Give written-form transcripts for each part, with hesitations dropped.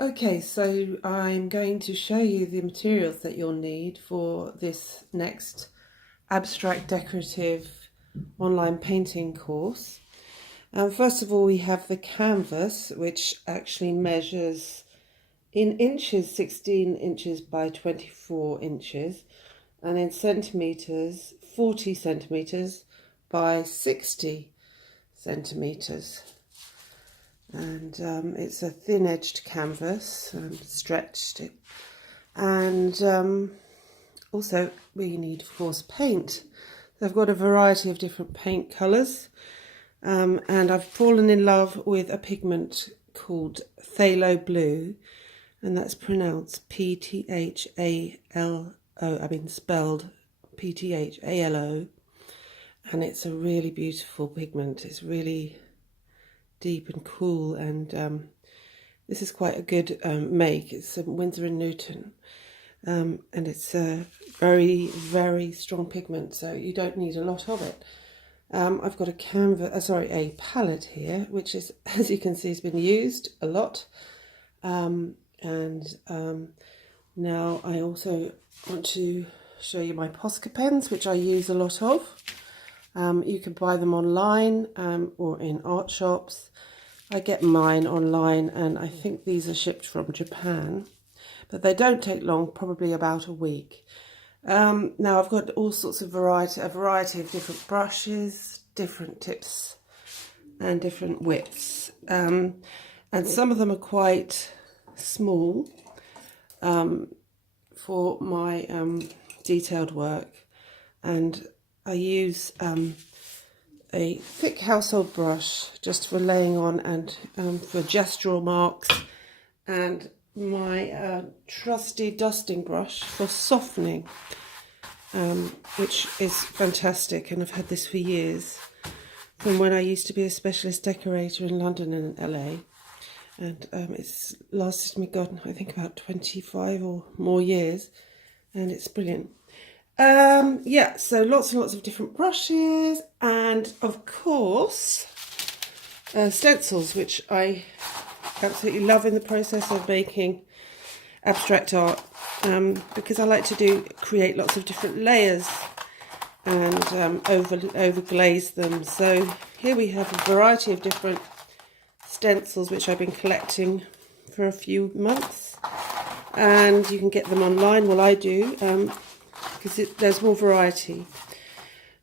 Okay, so I'm going to show you the materials that you'll need for this next abstract decorative online painting course. First of all, we have the canvas, which actually measures in inches 16 inches by 24 inches, and in centimetres 40 centimetres by 60 centimetres. And it's a thin-edged canvas, stretched it. And also we need, of course, paint. So I've got a variety of different paint colours, and I've fallen in love with a pigment called phthalo blue, and that's pronounced P-T-H-A-L-O, spelled P-T-H-A-L-O, and it's a really beautiful pigment. It's really deep and cool, and this is quite a good make. It's a Winsor & Newton, and it's a very, very strong pigment, so you don't need a lot of it. I've got a palette here, which is, as you can see, has been used a lot, and now I also want to show you my Posca pens, which I use a lot of. You can buy them online or in art shops. I get mine online, and I think these are shipped from Japan, but they don't take long, probably about a week. Now I've got all sorts of a variety of different brushes, different tips and different widths, and some of them are quite small for my detailed work, and I use a thick household brush just for laying on and for gestural marks, and my trusty dusting brush for softening, which is fantastic, and I've had this for years from when I used to be a specialist decorator in London and LA, and it's lasted me, God, I think about 25 or more years, and it's brilliant. Yeah, so lots and lots of different brushes, and of course stencils, which I absolutely love in the process of making abstract art, because I like to create lots of different layers and overglaze them. So here we have a variety of different stencils which I've been collecting for a few months, and you can get them online. Well, I do, because there's more variety.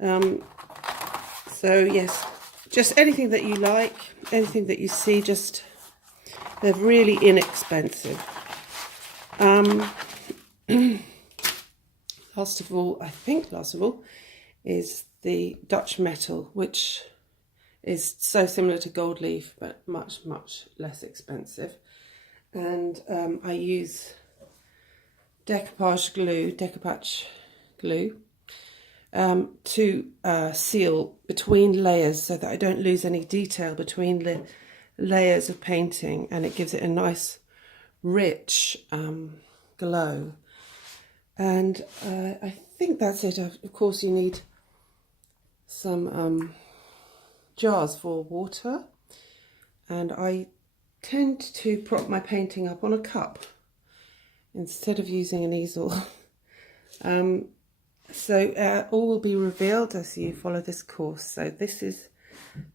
So yes, just anything that you like, anything that you see, they're really inexpensive. Last of all is the Dutch metal, which is so similar to gold leaf but much, much less expensive. And I use decoupage glue to seal between layers, so that I don't lose any detail between the layers of painting, and it gives it a nice rich glow. And I think that's it. Of course, you need some jars for water, and I tend to prop my painting up on a cup instead of using an easel. So all will be revealed as you follow this course. So this is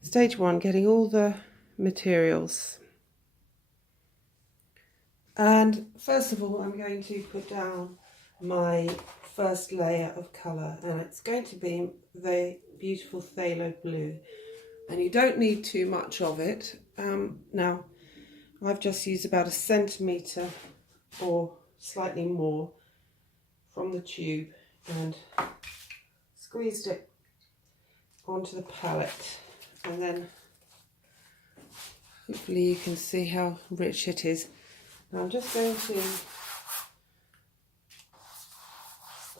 stage one, getting all the materials. And first of all, I'm going to put down my first layer of colour, and it's going to be the beautiful phthalo blue. And you don't need too much of it. Now, I've just used about 1 centimetre or slightly more from the tube and squeezed it onto the palette, and then hopefully you can see how rich it is. Now I'm just going to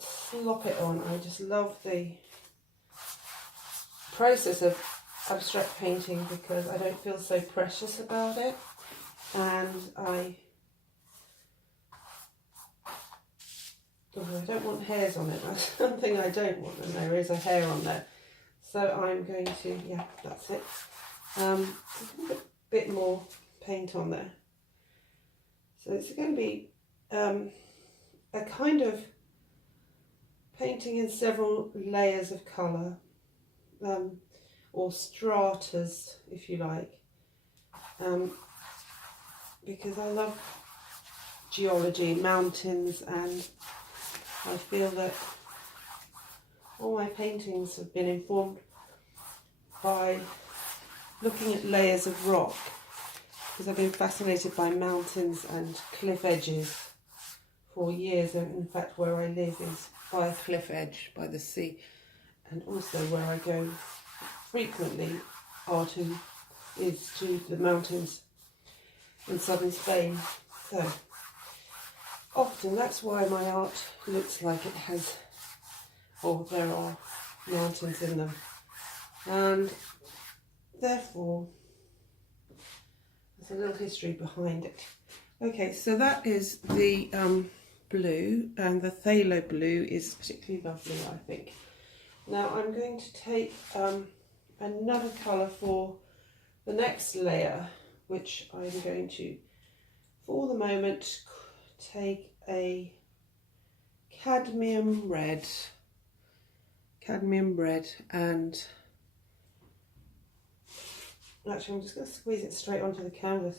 slop it on. I just love the process of abstract painting because I don't feel so precious about it, and I don't want hairs on it. That's something I don't want, and there is a hair on there. So I'm going to, yeah, that's it. Put a bit more paint on there. So it's going to be a kind of painting in several layers of colour, or stratas if you like, because I love geology, mountains, and I feel that all my paintings have been informed by looking at layers of rock, because I've been fascinated by mountains and cliff edges for years. In fact, where I live is by a cliff edge, by the sea, and also where I go frequently is to the mountains in southern Spain. So often that's why my art looks like it has, or there are mountains in them, and therefore there's a little history behind it. Okay, so that is the blue, and the phthalo blue is particularly lovely, I think. Now I'm going to take another colour for the next layer, which I'm going to, for the moment, take a cadmium red, and actually I'm just going to squeeze it straight onto the canvas,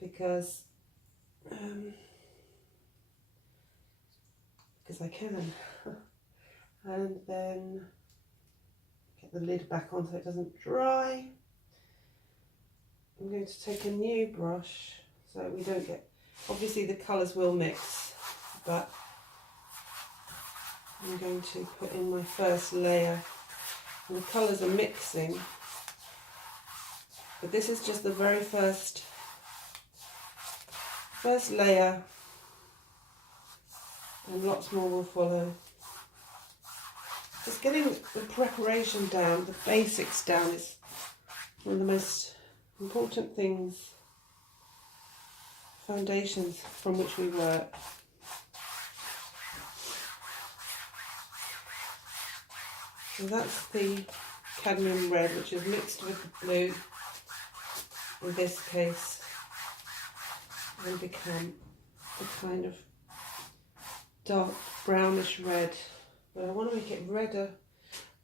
because I can. And then get the lid back on so it doesn't dry. I'm going to take a new brush so we don't get, obviously the colours will mix, but I'm going to put in my first layer, and the colours are mixing, but this is just the very first layer, and lots more will follow. Just getting the preparation down, the basics down, is one of the most important things, foundations from which we work. So that's the cadmium red, which is mixed with the blue in this case, and become a kind of dark brownish red. But I want to make it redder,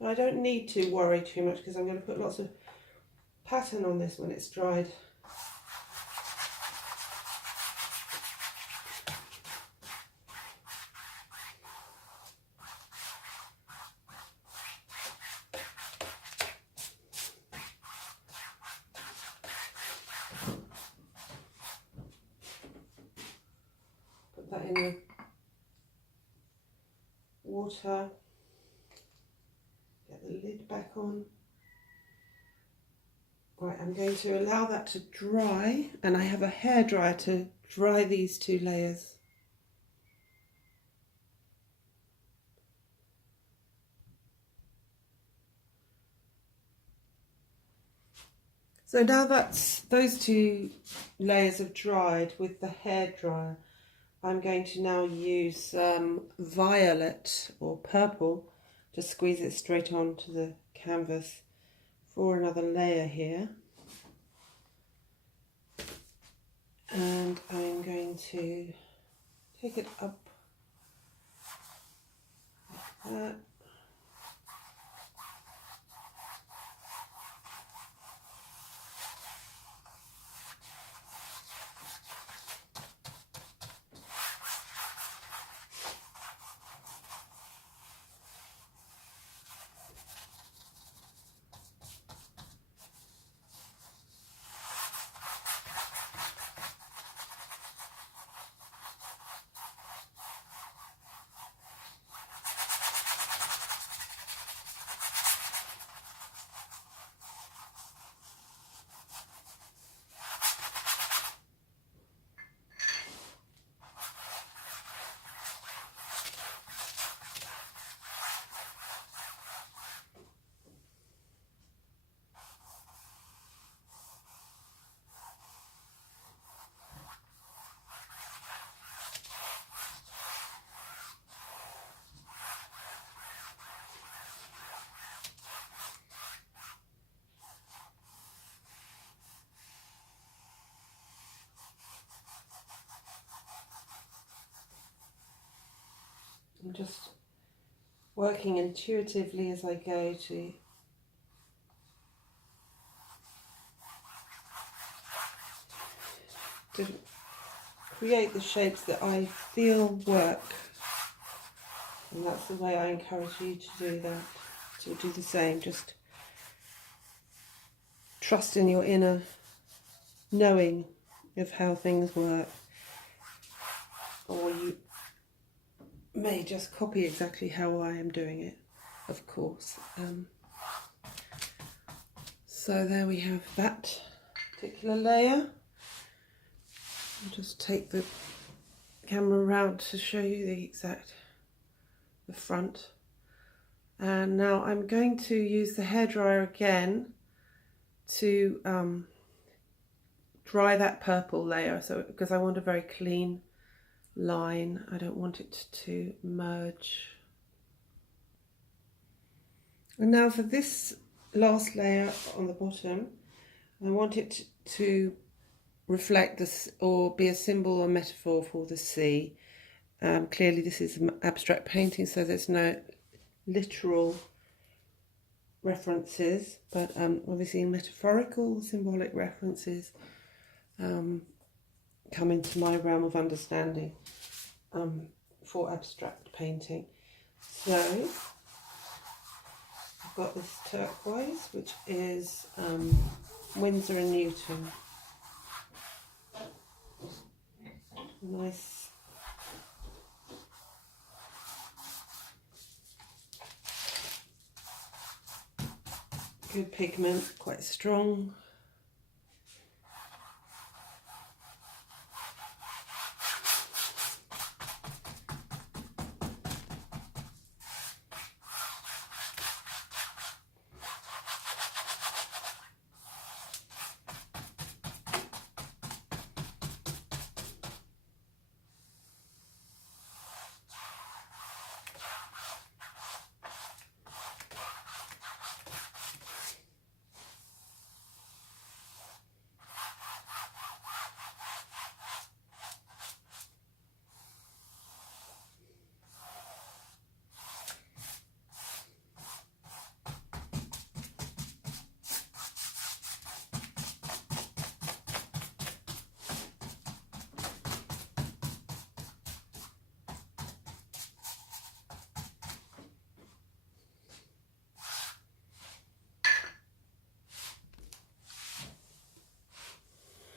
but I don't need to worry too much because I'm going to put lots of pattern on this when it's dried. Put that in the water, get the lid back on. Right, I'm going to allow that to dry, and I have a hairdryer to dry these two layers. So now that's those two layers have dried with the hairdryer, I'm going to now use violet or purple to squeeze it straight onto the canvas for another layer here. And I'm going to take it up like that. I'm just working intuitively as I go to create the shapes that I feel work. And that's the way I encourage you to do that, to do the same. Just trust in your inner knowing of how things work. Or you may just copy exactly how I am doing it, of course. So there we have that particular layer. I'll just take the camera around to show you the front. And now I'm going to use the hairdryer again to dry that purple layer, so because I want a very clean line, I don't want it to merge. And now for this last layer on the bottom, I want it to reflect this or be a symbol or metaphor for the sea. Clearly this is abstract painting, so there's no literal references, but obviously metaphorical, symbolic references come into my realm of understanding for abstract painting. So I've got this turquoise, which is Winsor and Newton. Nice good pigment, quite strong.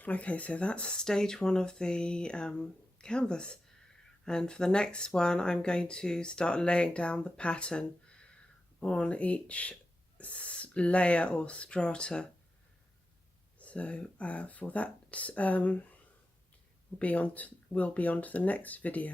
Okay, so that's stage one of the canvas, and for the next one I'm going to start laying down the pattern on each layer or strata. So for that we'll be on to the next video.